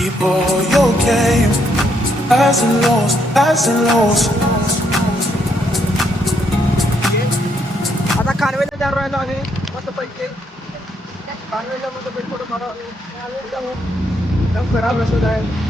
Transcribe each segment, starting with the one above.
Keep all your game, highs and lows, highs and lows. आता खानवेला जाऊन राहिलो आम्ही मस्त पैकी खानवेला मस्त पैकी फोटो मारा एकदम खराब रसद आहे.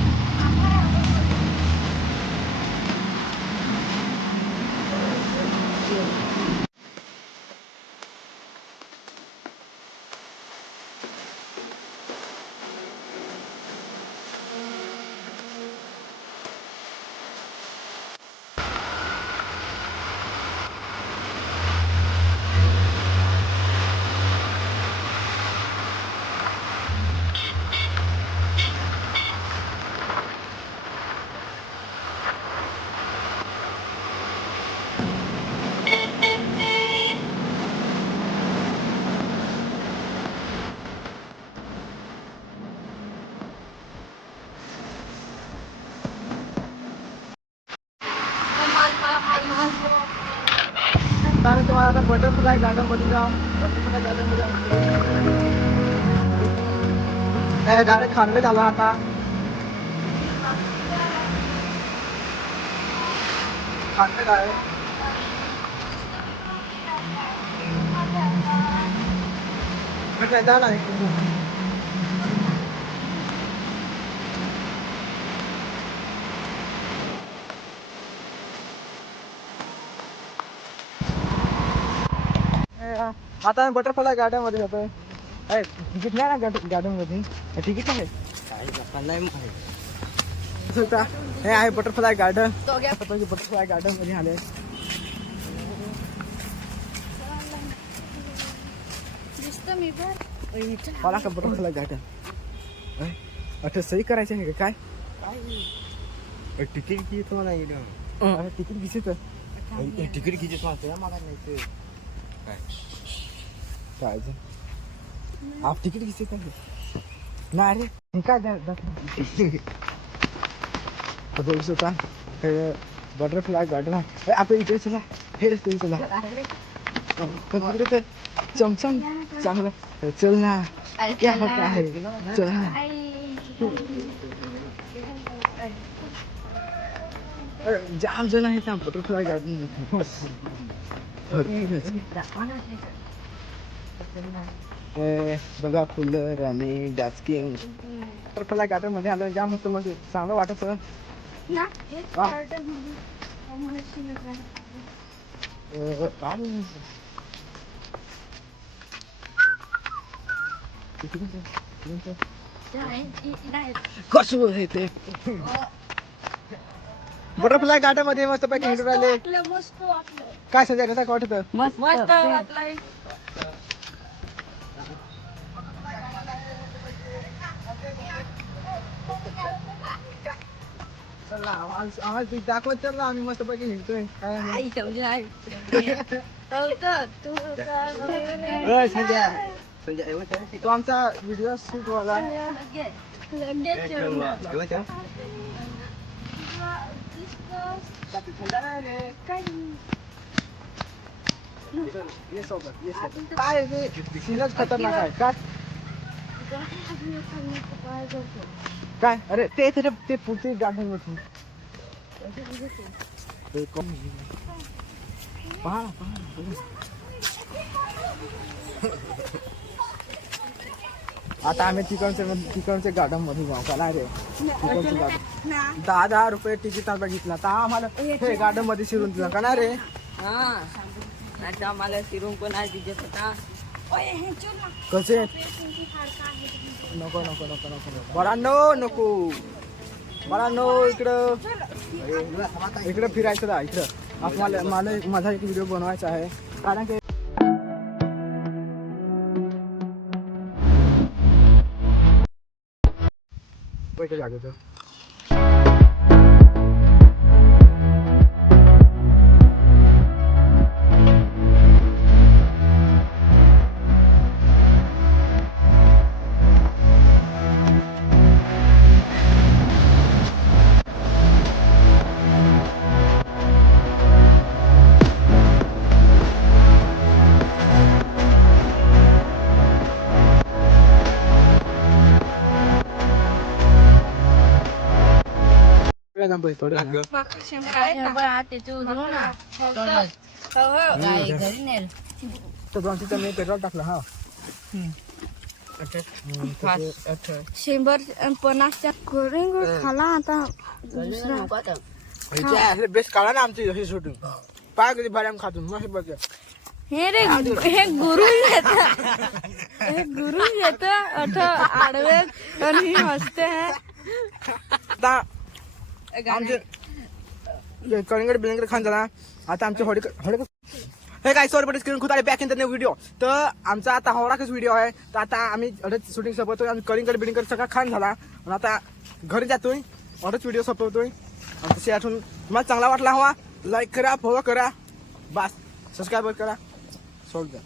कारण तुम्हाला आता बटरफ्लाय गार्डन मध्ये जाऊ बटरफ्लाय गार्डन मध्ये डायरेक्ट खानवे झाला आता खानवे काय जा नाही आता बटरफ्लाय गार्डन मध्ये जातोय. तिकीट नाही ना गार्डन मध्ये तिकीट आहे हे आहे बटरफ्लाय गार्डन. बटरफ्लाय गार्डन मध्ये आले. मला का बटरफ्लाय गार्डन अच्छा सही करायचं आहे का काय तिकीट किती तुम्हाला येईल तिकीट घ्यायचं तिकीट किती मला नाही काय आप तिकीट घ्यायचं काय नाही रे काय बघू शकता हे बटरफ्लाय गार्डन आहे. आपण इकडे चला हे रस्ते चला तिकडे तर चमचम चांगलं चल ना क्या होता है चल ना जाम जण आहेत ना बटरफ्लाय गार्डन बघा फुलं आणि डाचकी बटरफ्लाय गार्डन मध्ये आलं जाम मस्त म्हणजे चांगलं वाटत कसं आहे ते बटरफ्लाय गार्डन मध्ये मस्त पैकी हिंडून राहिले. काय सध्या कसं वाटत आवाज दाखवत चालला आम्ही मस्त पैकी हिंडतोय तो आमचा व्हिडिओ शूट वाला काय सीनच खतरनाक आहे काय अरे ते ते पुढचे गार्डन मध्ये पहा आता आम्ही तिकडचे गार्डन मध्ये जाऊ का नाही रे तिकडचे गार्डन 10 रुपये तिकीट बघितला तर आम्हाला हे गार्डन मध्ये शिरून दिला का नाही रे आम्हाला शिरून पण आहे तिथे कसे नको नको नको नको बरांनो नको बरांनो इकडं फिरायचं ना इकडं आपल्याला माझा एक व्हिडिओ बनवायचा आहे कारण की पैसे लागत थोडं तर 200 मी पेट्रोल टाकलं हा 150च्या गोळी खाला आता बेस्ट काढा ना आमची ही शूटिंग पाय कधी बाऱ्याम खातून मस्त बघ हे रे हे गुरु येत अठ आडवे आणि हसते आता आमचे कलिंगड बिलिंगड खान झाला आता आमचे होडे हे काय सॉरी स्क्रीन खूप आले back in the new video तर आमचा आता हवडाकच व्हिडिओ आहे तर आता आम्ही शूटिंग संपवतोय आम्ही कलिंगड बिलिंगड सगळा खान झाला आणि आता घरी जातोय ऑर्डरच व्हिडिओ संपवतोय आणि तसे आठवून तुम्हाला चांगला वाटला हवा लाईक करा फॉलो करा बस सबस्क्राईब करा सोड द्या